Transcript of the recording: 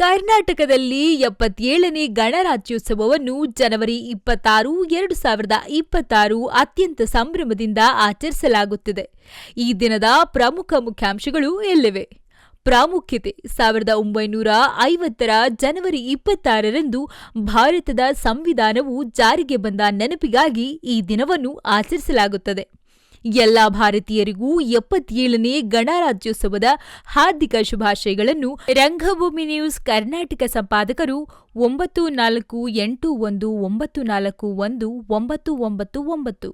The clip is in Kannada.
ಕರ್ನಾಟಕದಲ್ಲಿ ಎಪ್ಪತ್ತೇಳನೇ ಗಣರಾಜ್ಯೋತ್ಸವವನ್ನು ಜನವರಿ ಇಪ್ಪತ್ತಾರು, ಎರಡು ಸಾವಿರದ ಇಪ್ಪತ್ತಾರು ಅತ್ಯಂತ ಸಂಭ್ರಮದಿಂದ ಆಚರಿಸಲಾಗುತ್ತಿದೆ. ಈ ದಿನದ ಪ್ರಮುಖ ಮುಖ್ಯಾಂಶಗಳು ಎಲ್ಲಿವೆ? ಪ್ರಾಮುಖ್ಯತೆ, ಸಾವಿರದ ಒಂಬೈನೂರ ಐವತ್ತರ ಜನವರಿ ಇಪ್ಪತ್ತಾರರಂದು ಭಾರತದ ಸಂವಿಧಾನವು ಜಾರಿಗೆ ಬಂದ ನೆನಪಿಗಾಗಿ ಈ ದಿನವನ್ನು ಆಚರಿಸಲಾಗುತ್ತದೆ. ಎಲ್ಲ ಭಾರತೀಯರಿಗೂ ಎಪ್ಪತ್ತೇಳನೇ ಗಣರಾಜ್ಯೋತ್ಸವದ ಹಾರ್ದಿಕ ಶುಭಾಶಯಗಳನ್ನು ರಂಗಭೂಮಿ ನ್ಯೂಸ್ ಕರ್ನಾಟಕ ಸಂಪಾದಕರು ಒಂಬತ್ತು ನಾಲ್ಕು ಎಂಟು ಒಂದು ಒಂಬತ್ತು ನಾಲ್ಕು ಒಂದು ಒಂಬತ್ತು ಒಂಬತ್ತು ಒಂಬತ್ತು.